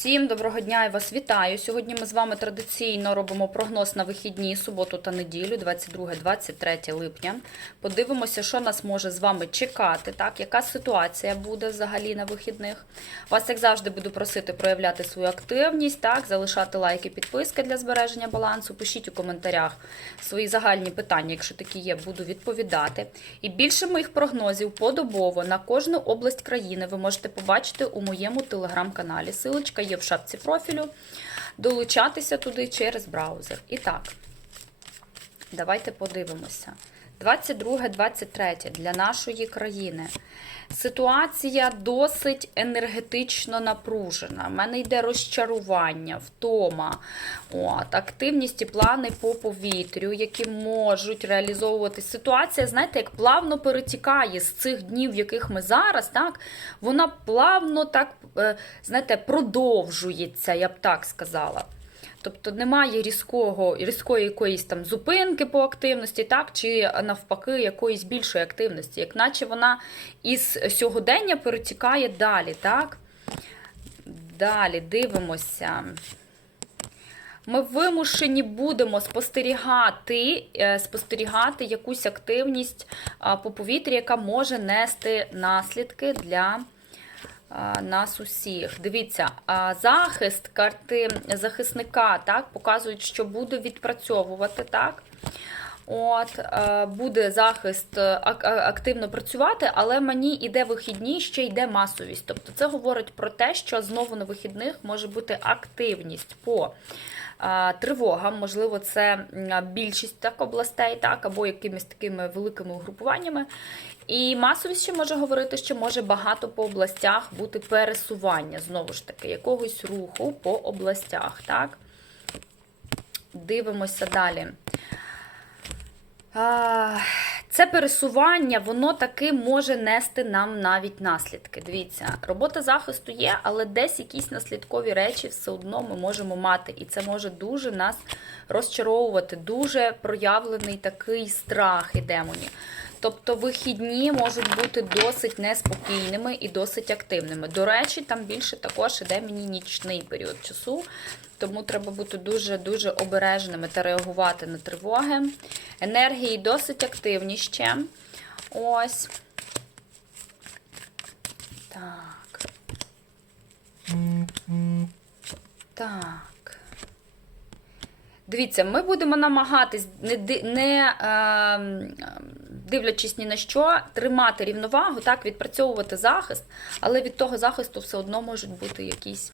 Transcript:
Всім доброго дня і вас вітаю. Сьогодні ми з вами традиційно робимо прогноз на вихідні, суботу та неділю, 22-23 липня. Подивимося, що нас може з вами чекати, так, яка ситуація буде взагалі на вихідних. Вас, як завжди, буду просити проявляти свою активність, так, залишати лайки, підписки для збереження балансу. Пишіть у коментарях свої загальні питання, якщо такі є, буду відповідати. І більше моїх прогнозів подобово на кожну область країни ви можете побачити у моєму телеграм-каналі. Силочка є в шапці профілю. Долучатися туди через браузер. І так, давайте подивимося. 22-23 для нашої країни. Ситуація досить енергетично напружена. У мене йде розчарування, втома, от, активність і плани по повітрю, які можуть реалізовувати ситуація, знаєте, як плавно перетікає з цих днів, в яких ми зараз, так, вона плавно так, е, знаєте, продовжується, я б так сказала. Тобто немає різкого, різкої якоїсь там зупинки по активності, так, чи навпаки якоїсь більшої активності, як наче вона із сьогодення перетікає далі, так? Далі дивимося. Ми вимушені будемо спостерігати, е, спостерігати якусь активність по повітрі, яка може нести наслідки для нас усіх. Дивіться, захист карти захисника так, показують, що буде відпрацьовувати так. От, е, буде захист е, активно працювати, але мені іде вихідні, ще йде масовість. Тобто це говорить про те, що знову на вихідних може бути активність по тривогам, можливо, це більшість так областей, так, або якимись такими великими угрупуваннями. І масовість ще може говорити, що може багато по областях бути пересування, знову ж таки, якогось руху по областях. Так? Дивимося далі. А, Це пересування, воно таки може нести нам навіть наслідки. Дивіться, робота захисту є, але десь якісь наслідкові речі все одно ми можемо мати. І це може дуже нас розчаровувати. Дуже проявлений такий страх і демонів. Тобто вихідні можуть бути досить неспокійними і досить активними. До речі, там більше також іде мені нічний період часу, тому треба бути дуже-дуже обережними та реагувати на тривоги. Енергії досить активні ще. Ось. Так. Так. Дивіться, ми будемо намагатись, не, не е, дивлячись ні на що, тримати рівновагу, так, відпрацьовувати захист, але від того захисту все одно можуть бути якісь